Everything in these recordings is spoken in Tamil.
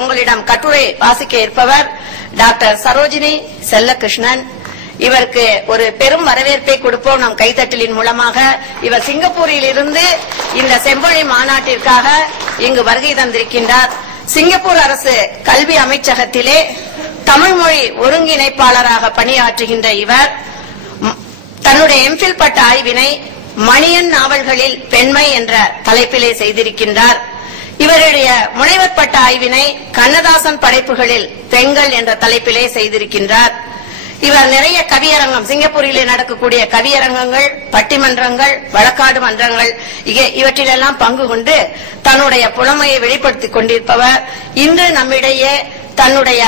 உங்களிடம் கட்டுரை வாசிக்க இருப்பவர் டாக்டர் சரோஜினி செல்லகிருஷ்ணன். இவருக்கு ஒரு பெரும் வரவேற்பை கொடுப்போம் நம் கைத்தட்டலின் மூலமாக. இவர் சிங்கப்பூரில் இருந்து இந்த செம்பொழி மாநாட்டிற்காக இங்கு வருகை தந்திருக்கின்றார். சிங்கப்பூர் அரசு கல்வி அமைச்சகத்திலே தமிழ் மொழி ஒருங்கிணைப்பாளராக பணியாற்றுகின்ற இவர் தன்னுடைய எம்ஃபில் பட்ட ஆய்வினை மணியன் நாவல்களில் பெண்மை என்ற தலைப்பிலே செய்திருக்கின்றார். இவருடைய முனைவர் பட்ட ஆய்வினை கண்ணதாசன் படைப்புகளில் பெண்கள் என்ற தலைப்பிலே செய்திருக்கின்றார். இவர் நிறைய கவியரங்கம் சிங்கப்பூரிலே நடக்கக்கூடிய கவியரங்கங்கள் பட்டிமன்றங்கள் வழக்காடு மன்றங்கள் இவற்றிலெல்லாம் பங்கு கொண்டு தன்னுடைய புலமையை வெளிப்படுத்திக் கொண்டிருப்பவர். இன்று நம்மிடையே தன்னுடைய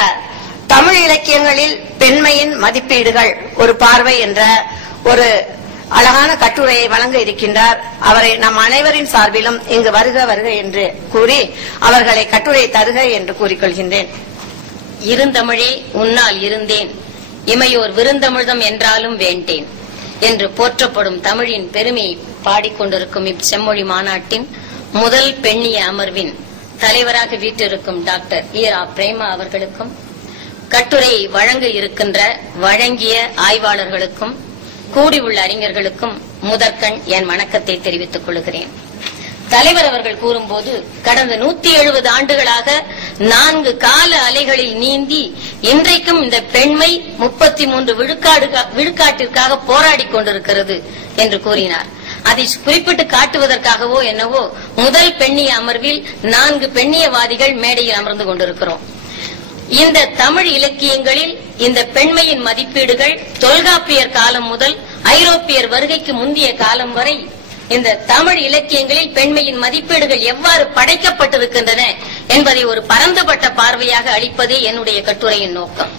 தமிழ் இலக்கியங்களில் பெண்மையின் மதிப்பீடுகள் ஒரு பார்வை என்ற ஒரு அழகான கட்டுரையை வழங்க இருக்கின்றார். அவரை நம் அனைவரின் சார்பிலும் இங்கு வருக வருக என்று கூறி அவர்களை கட்டுரை தருக என்று கூறிக்கொள்கின்றேன். இருந்தமிழே உன்னால் இருந்தேன். இமையோர் விருந்தமிழ்தம் என்றாலும் வேண்டேன் என்று போற்றப்படும் தமிழின் பெருமையை பாடிக்கொண்டிருக்கும் இச்செம்மொழி மாநாட்டின் முதல் பெண்ணிய அமர்வின் தலைவராக வீட்டிருக்கும் டாக்டர் ஈரா பிரேமா அவர்களுக்கும் கட்டுரையை வழங்க இருக்கின்ற வழங்கிய ஆய்வாளர்களுக்கும் கூடியுள்ள அறிஞர்களுக்கும் முதற்கண் என் வணக்கத்தை தெரிவித்துக் கொள்கிறேன். தலைவர் அவர்கள் கூறும்போது கடந்த நூத்தி எழுபது ஆண்டுகளாக நான்கு கால அலைகளில் நீந்தி இன்றைக்கும் இந்த பெண்மை முப்பத்தி மூன்று விழுக்காட்டிற்காக போராடிக் கொண்டிருக்கிறது என்று கூறினார். அதை குறிப்பிட்டு காட்டுவதற்காகவோ என்னவோ முதல் பெண்ணிய அமர்வில் நான்கு பெண்ணியவாதிகள் மேடையில் அமர்ந்து கொண்டிருக்கிறோம். இந்த தமிழ் இலக்கியங்களில் இந்த பெண்மையின் மதிப்பீடுகள் தொல்காப்பியர் காலம் முதல் ஐரோப்பியர் வருகைக்கு முந்தைய காலம் வரை இந்த தமிழ் இலக்கியங்களில் பெண்மையின் மதிப்பீடுகள் எவ்வாறு படைக்கப்பட்டிருக்கின்றன என்பதை ஒரு பரந்துபட்ட பார்வையாக அளிப்பதே என்னுடைய கட்டுரையின் நோக்கம்.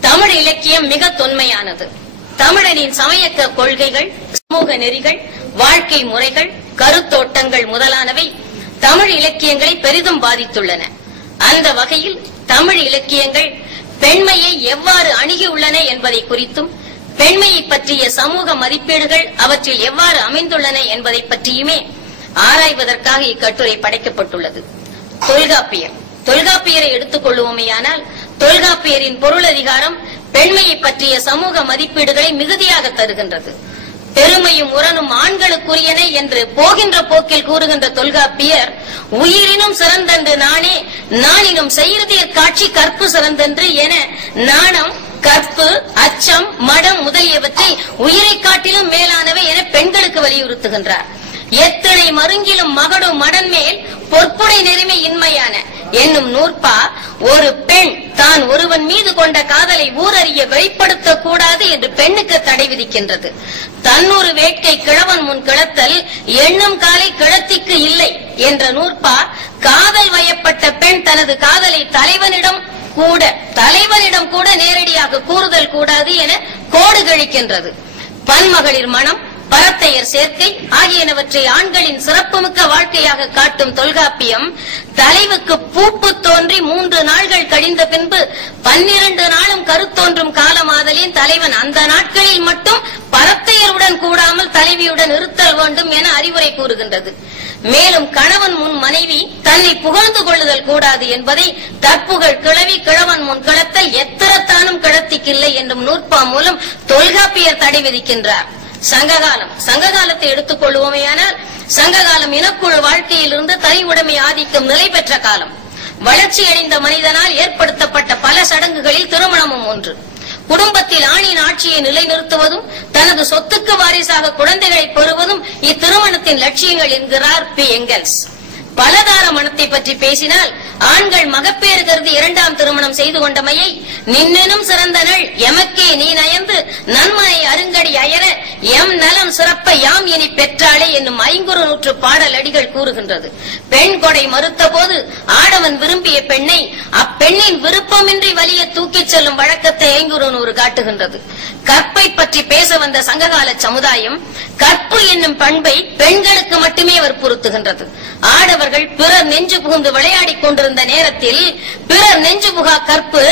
தமிழ் இலக்கியம் மிக தொன்மையானது. தமிழனின் சமயக்க கொள்கைகள் சமூக நெறிகள் வாழ்க்கை முறைகள் கருத்தோட்டங்கள் முதலானவை தமிழ் இலக்கியங்களை பெரிதும் பாதித்துள்ளன. அந்த வகையில் தமிழ் இலக்கியங்கள் பெண்மையை எவ்வாறு அணுகியுள்ளன என்பதை குறித்தும் பெண்மையை பற்றிய சமூக மதிப்பீடுகள் அவற்றில் எவ்வாறு அமைந்துள்ளன என்பதை பற்றியுமே ஆராய்வதற்காக இக்கட்டுரை படைக்கப்பட்டுள்ளது. தொல்காப்பியர் தொல்காப்பியரை எடுத்துக் கொள்வோமேயானால் தொல்காப்பியரின் பொருள் அதிகாரம் பெண்மையை பற்றிய சமூக மதிப்பீடுகளை மிகுதியாக தருகின்றது. பெருமையும் உரனும் ஆண்களுக்குரியன என்று போகின்ற போக்கில் கூறுகின்ற தொல்காப்பியர் உயிரினும் சிறந்தன்று நானே நானினும் செய்கிறதே காட்சி கற்பு சிறந்தன்று என நாணம் கற்பு அச்சம் மடம் முதலியவற்றை உயிரை காட்டிலும் மேலானவை என பெண்களுக்கு வலியுறுத்துகின்றார். எத்தனை மருங்கிலும் மகடும் மடன் மேல் பொற்புடை நெருமை இன்மையான. என்னும் நூற்பா ஒரு பெண் தான் ஒருவன் மீது கொண்ட காதலை ஊரறிய வெளிப்படுத்த கூடாது என்று பெண்ணுக்கு தடை விதிக்கின்றது. தன்னொரு வேட்கை கிழவன் முன் கிளத்தல் எண்ணும் காலை கிழத்திக்கு இல்லை என்ற நூற்பா காதல் வயப்பட்ட பெண் தனது காதலை தலைவனிடம் கூட தலைவனிடம் கூட நேரடியாக இருக்கின்றது. கழிக்கின்றது பன்மகளிர் மனம் பரத்தையர் சேர்க்கை ஆகியனவற்றை ஆண்களின் சிறப்புமிக்க வாழ்க்கையாக காட்டும் தொல்காப்பியம் தலைவுக்கு பூப்பு தோன்றி மூன்று நாள்கள் கழிந்த பின்பு பன்னிரண்டு நாளும் கருத்தோன்றும் காலமாதலின் தலைவன் அந்த நாட்களில் மட்டும் பரத்தையருடன் கூடாமல் தலைவியுடன் இருத்தல் வேண்டும் என அறிவுரை கூறுகின்றது. மேலும் கணவன் முன் மனைவி தன்னை புகழ்ந்து கொள்ளுதல் கூடாது என்பதை தற்புகழ் கிழவி கிழவன் முன் கிளத்தல் எத்திரத்தானும் கிளத்திக்கில்லை என்றும் நூற்பா மூலம் தொல்காப்பியர் தடை விதிக்கின்றார். சங்ககாலம். சங்ககாலத்தை எடுத்துக் கொள்வோமேயானால் சங்ககாலம் இனக்குழு வாழ்க்கையிலிருந்து தனி உடைமை ஆதிக்கம் நிலை பெற்ற காலம். வளர்ச்சி அடைந்த மனிதனால் ஏற்படுத்தப்பட்ட பல சடங்குகளில் திருமணமும் ஒன்று. குடும்பத்தில் ஆணின் ஆட்சியை நிலைநிறுத்துவதும் தனது சொத்துக்கு வாரிசாக குழந்தைகளை பெறுவதும் இத்திருமணத்தின் லட்சியங்கள் என்கிறார் பி எங்கல்ஸ். பலதார மனத்தை பற்றி பேசினால் ஆண்கள் மகப்பேறு கருதி இரண்டாம் திருமணம் செய்து கொண்டமையை நின்னெனும் சிறந்தனள் எமக்கே நீ நயந்து நன்மனை அருங்கடி அயர எம் நலம் சிறப்ப யாம் இனி பெற்றாளே என்னும் ஐங்குறு நூற்று பாடல் அடிகள் கூறுகின்றது. பெண் கொடை மறுத்த போது ஆடவன் விரும்பிய பெண்ணை அப்பெண்ணின் விருப்பமின்றி வலிய தூக்கிச் செல்லும் வழக்கத்தை ஐங்குறுநூறு காட்டுகின்றது. கற்பை பற்றி பேச வந்த சங்ககால சமுதாயம் கற்பு என்னும் பண்பை பெண்களுக்கு மட்டுமே வற்புறுத்துகின்றது ஆடவர்கள் பிறர் நெஞ்சு புகுந்து விளையாடிக் கொண்டிருந்த நேரத்தில் பிறர் நெஞ்சு புகா கற்பு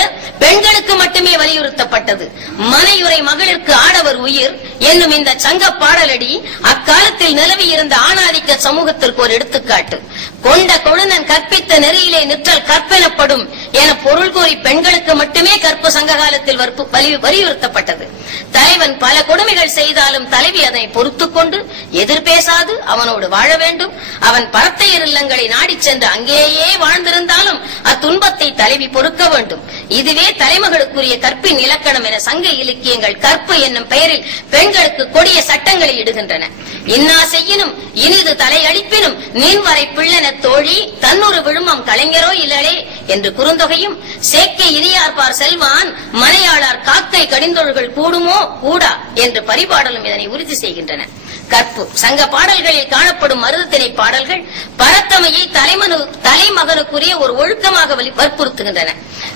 பெண்களுக்கு மட்டுமே வலியுறுத்தப்பட்டது. மனையுறை மகளிருக்கு ஆடவர் உயிர் என்னும் இந்த சங்க பாடலடி அக்காலத்தில் நிலவி இருந்த ஆணாதிக்க சமூகத்திற்கு ஒரு எடுத்துக்காட்டு. கொண்ட கொழுநன் கற்பித்த நெறியிலே நிற்றல் கற்பெனப்படும் என பொருள் கூறி பெண்களுக்கு மட்டுமே கற்பு சங்க காலத்தில் வலியுறுத்தப்பட்டது. தலைவன் பல கொடுமைகள் செய்தாலும் தலைவி அதனை பொறுத்துக் கொண்டு எதிர் பேசாது அவனோடு வாழ வேண்டும். அவன் பரத்தையர் இல்லங்களை நாடிச் சென்று அங்கேயே வாழ்ந்திருந்தாலும் அத்துன்பத்தை தலைவி பொறுக்க வேண்டும். இதுவே தலைமகளுக்குரிய கற்பின் இலக்கணம் என சங்க இலக்கியங்கள் கற்பு என்னும் பெயரில் பெண்களுக்கு கொடிய சட்டங்களை இடுகின்றன. இன்னா செய்யினும் இனிது தலையளிப்பினும் நீன்வரை பிள்ளன தோழி தன்னொரு விழுமம் கலைஞரோ இல்லலே என்று குறுந்தொகையும் சேக்கை இனியார்பார் செல்வான் மனையாளார் காக்கை கடிந்தொழுகள் கூடுமோ கூடா என்று பரிபாடலும் இதனை உறுதி செய்கின்றன. கற்பு சங்க பாடல்களில் காணப்படும் மருதத்திணை பாடல்கள் பரத்தமையை தலைமனு தலைமகனுக்குரிய ஒரு ஒழுக்கமாக வலி- வற்புறுத்துகின்றன.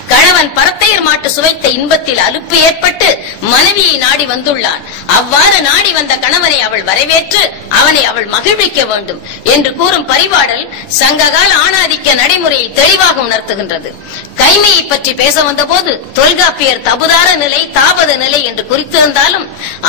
கணவன் பரத்தையர் மாட்டு சுவைத்த இன்பத்தில் அலுப்பு ஏற்பட்டு மனைவியை நாடி வந்துள்ளான். அவ்வாறு நாடி வந்த கணவனை அவள் வரவேற்று அவனை அவள் மகிழ்விக்க வேண்டும் என்று கூறும் பரிபாடல் சங்ககால ஆணாதிக்க நடைமுறையை தெளிவாக உணர்த்துகின்றது. கைமையை பற்றி பேச வந்தபோது தொல்காப்பியர் தபுதார நிலை தாபத நிலை என்று குறித்திருந்தாலும்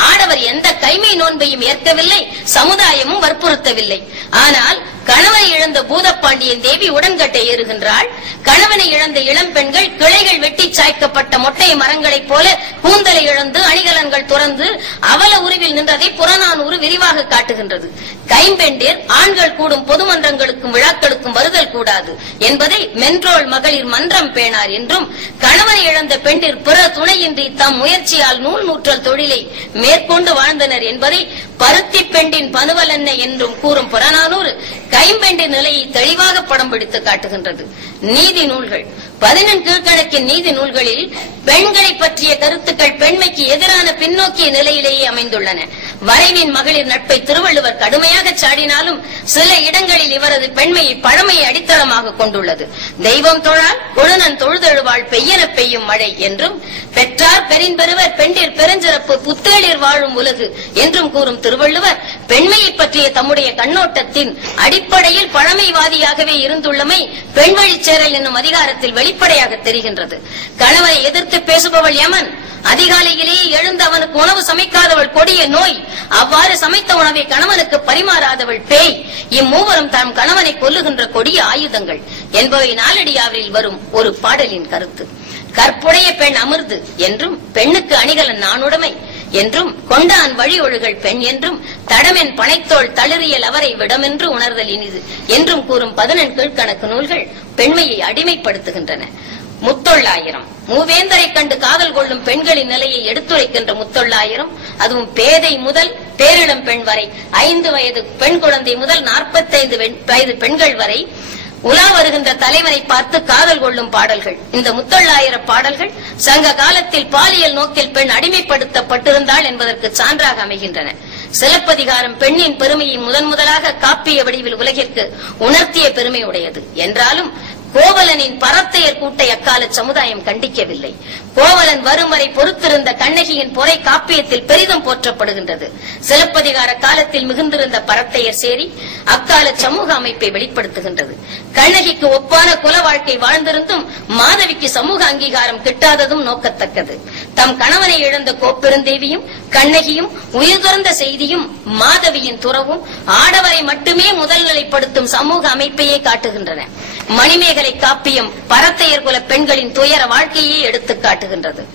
ஆடவர் எந்த கைமை நோன்பையும் ஏற்கவில்லை சமுதாயமும் வற்புறுத்தவில்லை. ஆனால் கணவனை இழந்த பூதப்பாண்டியன் தேவி உடன்கட்டை ஏறுகின்றாள். கணவனை இழந்த இளம் பெண்கள் கிளைகள் வெட்டி சாய்க்கப்பட்ட மொட்டை மரங்களைப் போல கூந்தலை இழந்து அணிகலன்கள் துறந்து அவல உருவில் நின்றதை புறநானூறு விரிவாக காட்டுகின்றது. கைம்பெண்டிர் ஆண்கள் கூடும் பொதுமன்றங்களுக்கும் விழாக்களுக்கும் வருதல் கூடாது என்பதை மென்றோள் மகளிர் மன்றம் பேணார் என்றும் கணவனை இழந்த பெண்டிர் பிற துணையின்றி தம் முயற்சியால் நூல் நூற்றல் தொழிலை மேற்கொண்டு வாழ்ந்தனர் என்பதை பருத்தி பெண்டின் பனுவலென்ன என்றும் கூறும் புறநானூறு கைம்பெண்டின் நிலையை தெளிவாக படம் பிடித்து காட்டுகின்றது. நீதி நூல்கள். பதினெண் கீழ்கணக்கின் நீதி நூல்களில் பெண்களை பற்றிய கருத்துக்கள் பெண்மைக்கு எதிரான பின்னோக்கிய நிலையிலேயே அமைந்துள்ளன. வரைவின் மகளிர் நட்பை திருவள்ளுவர் கடுமையாக சாடினாலும் சில இடங்களில் இவரது பெண்மையை பழமையை அடித்தளமாக கொண்டுள்ளது. தெய்வம் தொழால் கொழுநன் தொழுதெழுவாள் பெய்யன பெய்யும் மழை என்றும் பெற்றார் பெரின்பெருவர் பெண்டிர் பெருஞ்சிறப்பு புத்தேளிர் வாழும் உலகு என்றும் கூறும் திருவள்ளுவர் பெண்மையை பற்றிய தம்முடைய கண்ணோட்டத்தின் அடிப்படையில் பழமைவாதியாகவே இருந்துள்ளமை பெண் சேரல் என்னும் அதிகாரத்தில் வெளிப்படையாக தெரிகின்றது. கணவனை எதிர்த்து பேசுபவள் யமன் அதிகாலையிலேயே எழுந்து அவனுக்கு உணவு சமைக்காதவள் கொடிய நோய் அவ்வாறு சமைத்த உணவை கணவனுக்கு பரிமாறாதவள் பேய். இம்மூவரும் தாம் கணவனை கொல்லுகின்ற கொடிய ஆயுதங்கள். என்பவை நாளடியாவில் வரும் ஒரு பாடலின் கருத்து. கற்புடைய பெண் அமிர்து என்றும் பெண்ணுக்கு அணிகலன் நானுடைமை என்றும் கொண்டான் வழி ஒழுகள் பெண் என்றும் தடமென் பனைத்தோள் தளிரியல் அவரை விடமென்று உணர்தல் இனிது என்றும் கூறும் பதினெண் கீழ்கணக்கு நூல்கள் பெண்மையை அடிமைப்படுத்துகின்றன. முத்தொள்ளாயிரம். மூவேந்தரை கண்டு காதல் கொள்ளும் பெண்களின் நிலையை எடுத்துரைக்கின்ற முத்தொள்ளாயிரம் அதுவும் பேதை முதல் பேரிளம் பெண் வரை ஐந்து வயது பெண் குழந்தை முதல் நாற்பத்தைந்து வயது பெண்கள் வரை உலா வருகின்ற தலைவனை பார்த்து காதல் கொள்ளும் பாடல்கள். இந்த முத்தொள்ளாயிர பாடல்கள் சங்க காலத்தில் பாலியல் நோக்கில் பெண் அடிமைப்படுத்தப்பட்டிருந்தாள் என்பதற்கு சான்றாக அமைகின்றன. சிலப்பதிகாரம் பெண்ணின் பெருமையை முதன் முதலாக காப்பிய வடிவில் உலகிற்கு உணர்த்திய பெருமை உடையது என்றாலும் கோவலனின் பரத்தையர் கூட்டை அக்கால சமுதாயம் கண்டிக்கவில்லை. கோவலன் வரும் வரை பொறுத்திருந்த கண்ணகியின் பொறை காப்பியத்தில் பெரிதும் போற்றப்படுகின்றது. சிலப்பதிகார காலத்தில் மிகுந்திருந்த பரத்தையர் சேரி அக்கால சமூக அமைப்பை வெளிப்படுத்துகின்றது. கண்ணகிக்கு ஒப்பான குல வாழ்க்கை வாழ்ந்திருந்தும் மாதவிக்கு சமூக அங்கீகாரம் கிட்டாததும் நோக்கத்தக்கது. தம் கணவனை இழந்த கோப்பெருந்தேவியும் கண்ணகியும் உயிர் துறந்த செய்தியும் மாதவியின் துறவும் ஆடவரை மட்டுமே முதல்நிலைப்படுத்தும் சமூக அமைப்பையே காட்டுகின்றன. மணிமேகலை காப்பியம் பரத்தையர் குல பெண்களின் துயர வாழ்க்கையே எடுத்துக் காட்டுகின்றது.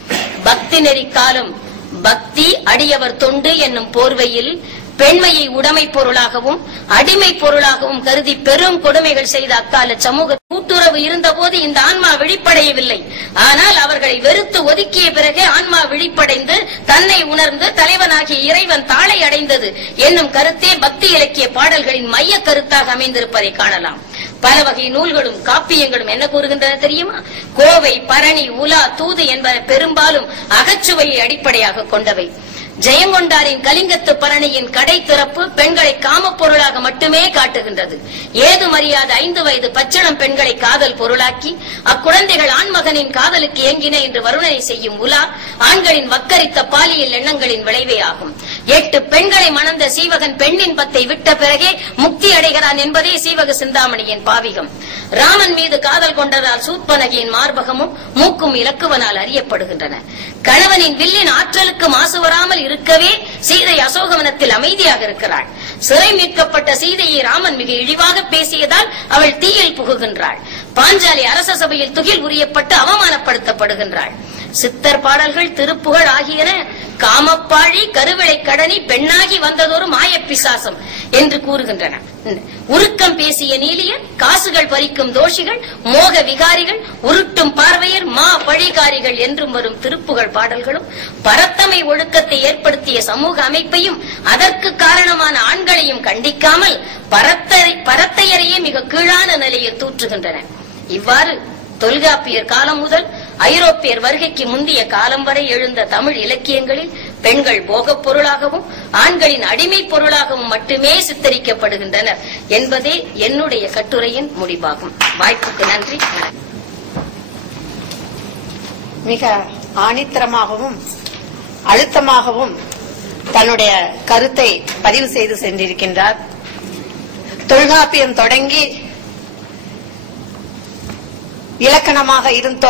பக்தி நெறி காலம் பக்தி அடியவர் தொண்டு என்னும் போர்வையில் பெண்மையை உடைமை பொருளாகவும் அடிமை பொருளாகவும் கருதி பெரும் கொடுமைகள் செய்த அக்கால சமூக கூட்டுறவு இருந்தபோது இந்த ஆன்மா விழிப்படையவில்லை. ஆனால் அவர்களை வெறுத்து ஒதுக்கிய பிறகு ஆன்மா விழிப்படைந்து தன்னை உணர்ந்து தலைவனாகிய இறைவன் தாளை அடைந்தது என்னும் கருத்தே பக்தி இலக்கிய பாடல்களின் மைய கருத்தாக அமைந்திருப்பதை காணலாம். பல வகை நூல்களும் காப்பியங்களும் என்ன கூறுகின்றன தெரியுமா? கோவை பரணி உலா தூது என்பன பெரும்பாலும் அகச்சுவையை அடிப்படையாக கொண்டவை. ஜெயங்கொண்டாரின் கலிங்கத்து பரணியின் கடை திறப்பு பெண்களை காம பொருளாக மட்டுமே காட்டுகின்றது. ஏது மரியாதை ஐந்து வயது பச்சிளம் பெண்களை காதல் பொருளாக்கி அக்குழந்தைகள் ஆண்மகனின் காதலுக்கு ஏங்கின என்று வருணனை செய்யும் உலா ஆண்களின் வக்கரித்த பாலியல் எண்ணங்களின் விளைவே ஆகும். எட்டு பெண்களை மணந்த சீவகன் பெண்ணின் பத்தை விட்ட பிறகே முக்தி அடைகிறான் என்பதே சீவக சிந்தாமணியின் பாவிகம். ராமன் மீது காதல் கொண்டதால் சூத்பனகியின் மார்பகமும் மூக்கும் இலக்குவனால் அறியப்படுகின்றன. கணவனின் வில்லின் ஆற்றலுக்கு மாசு வராமல் இருக்கவே சீதை அசோகவனத்தில் அமைதியாக இருக்கிறாள். சிறை மீட்கப்பட்ட சீதையை ராமன் மிக இழிவாக பேசியதால் அவள் தீயில் புகுகின்றாள். பாஞ்சாலி அரச சபையில் துகில் உரியப்பட்டு அவமானப்படுத்தப்படுகின்றாள். சித்தர் பாடல்கள் திருப்புகழ் ஆகியன காமப்பாழி கருவிளை கடனி பெண்ணாகி வந்ததொரு மாயப்பிசாசம் என்று கூறுகின்றன. உருக்கம் பேசிய நீலியர் காசுகள் பறிக்கும் தோஷிகள் மோக விகாரிகள் உருட்டும் பார்வையர் மா பழிகாரிகள் என்றும் வரும் திருப்புகழ் பாடல்களும் பரத்தமை ஒழுக்கத்தை ஏற்படுத்திய சமூக அமைப்பையும் அதற்கு காரணமான ஆண்களையும் கண்டிக்காமல் பரத்தரை பரத்தையரையே மிக கீழான நிலையில் தூற்றுகின்றன. இவ்வாறு தொல்காப்பியர் காலம் முதல் ஐரோப்பியர் வருகைக்கு முந்திய காலம் வரை எழுந்த தமிழ் இலக்கியங்களில் பெண்கள் போகப் பொருளாகவும் ஆண்களின் அடிமை பொருளாகவும் மட்டுமே சித்தரிக்கப்படுகின்றனர் என்பதே என்னுடைய கட்டுரையின் முடிவாகும். வாய்ப்புக்கு நன்றி. மிக ஆணித்தரமாகவும் அழுத்தமாகவும் தன்னுடைய கருத்தை பதிவு செய்து சென்றிருக்கின்றார். தொல்காப்பியம் தொடங்கி இலக்கணமாக இருந்த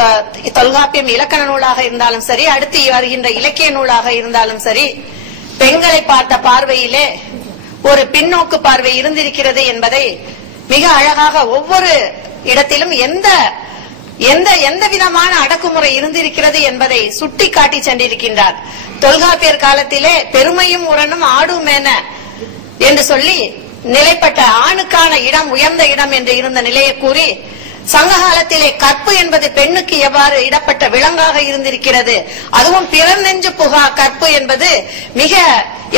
தொல்காப்பியம் இலக்கண நூலாக இருந்தாலும் சரி அடுத்து வருகின்ற இலக்கிய நூலாக இருந்தாலும் சரி பெண்களை பார்த்த பார்வையிலே ஒரு பின்னோக்கு பார்வை இருந்திருக்கிறது என்பதை மிக அழகாக ஒவ்வொரு இடத்திலும் எந்த எந்த எந்த விதமான அடக்குமுறை இருந்திருக்கிறது என்பதை சுட்டி காட்டி சென்றிருக்கின்றார். தொல்காப்பியர் காலத்திலே பெருமையும் உரனும் ஆடும் என்று சொல்லி நிலைப்பட்ட ஆணுக்கான இடம் உயர்ந்த இடம் என்று இருந்த நிலையை கூறி சங்க காலத்திலே கற்பு என்பது பெண்ணுக்கு எவ்வாறு இடப்பட்ட விலங்காக இருந்திருக்கிறது? அதுவும் பிறர் நெஞ்சு புகா கற்பு என்பது மிக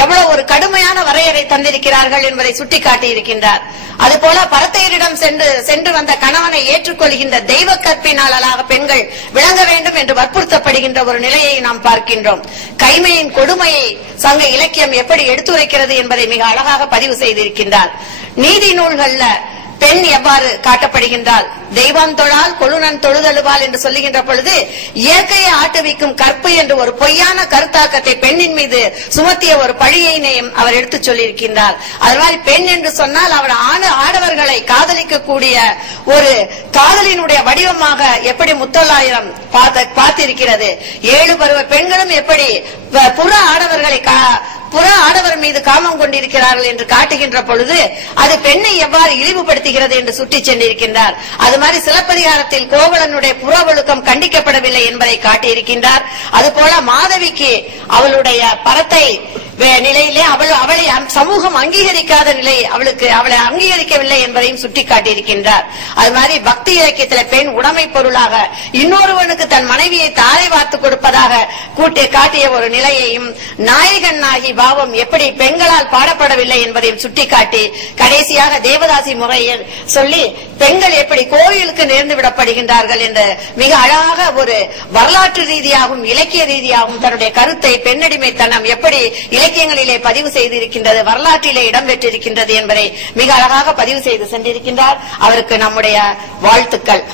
எவ்வளவு ஒரு கடுமையான வரையறை தந்திருக்கிறார்கள் என்பதை சுட்டிக்காட்டி இருக்கின்றார் அதுபோல பரத்தையரிடம் சென்று சென்று வந்த கணவனை ஏற்றுக்கொள்கின்ற தெய்வ கற்பினாளாக பெண்கள் விளங்க வேண்டும் என்று வற்புறுத்தப்படுகின்ற ஒரு நிலையை நாம் பார்க்கின்றோம். கைமையின் கொடுமையை சங்க இலக்கியம் எப்படி எடுத்துரைக்கிறது என்பதை மிக அழகாக பதிவு செய்திருக்கின்றார். நீதி நூல்கள்ல பெண் எவ்வாறு காட்டப்படுகின்றாள்? தெய்வம் தொழால் கொழுநன் தொழுதழுவாள் என்று சொல்லுகின்ற பொழுது இயற்கையை ஆட்டுவிக்கும் கற்பு என்று ஒரு பொய்யான கருத்தாக்கத்தை பெண்ணின் மீது சுமத்திய ஒரு பழியினையும் அவர் எடுத்து சொல்லியிருக்கின்றார். அதனால் பெண் என்று சொன்னால் அவர் ஆண ஆடவர்களை காதலிக்கக்கூடிய ஒரு காதலினுடைய வடிவமாக எப்படி முத்தொள்ளாயிரம் பார்த்த பார்த்திருக்கிறது? ஏழு பருவ பெண்களும் எப்படி புற ஆடவர்களை கா- புற ஆடவர் மீது காமம் கொண்டிருக்கிறார்கள் என்று காட்டுகின்ற பொழுது அது பெண்ணை எவ்வாறு இழிவுபடுத்துகிறது என்று சுட்டி சென்றிருக்கின்றார். அது மாதிரி சிலப்பதிகாரத்தில் கோவலனுடைய புற ஒழுக்கம் கண்டிக்கப்படவில்லை என்பதை காட்டியிருக்கின்றார். அதுபோல மாதவிக்கு அவளுடைய பரத்தை நிலையிலே அவள் அவளை சமூகம் அங்கீகரிக்காத நிலை அவளுக்கு அவளை அங்கீகரிக்கவில்லை என்பதையும் சுட்டிக்காட்டியிருக்கின்றார். அது மாதிரி பக்தி இலக்கியத்தில பெண் உடைமை பொருளாக இன்னொருவனுக்கு தன் மனைவியை தாரை வார்த்து கொடுப்பதாக கூட்டி காட்டிய ஒரு நிலையையும் நாயகன் ஆகி பாவம் எப்படி பெண்களால் பாடப்படவில்லை என்பதையும் சுட்டிக்காட்டி கடைசியாக தேவதாசி முறையில் சொல்லி பெண்கள் எப்படி கோயிலுக்கு நேர்ந்து விடப்படுகின்றார்கள் என்ற மிக அழகாக ஒரு வரலாற்று ரீதியாகவும் இலக்கிய ரீதியாகவும் தன்னுடைய கருத்தை பெண்ணடிமைத்தனம் எப்படி இலக்கியங்களிலே பதிவு செய்திருக்கின்றது வரலாற்றிலே இடம்பெற்றிருக்கின்றது என்பதை மிக அழகாக பதிவு செய்து சென்றிருக்கின்றார். அவருக்கு நம்முடைய வாழ்த்துக்கள்.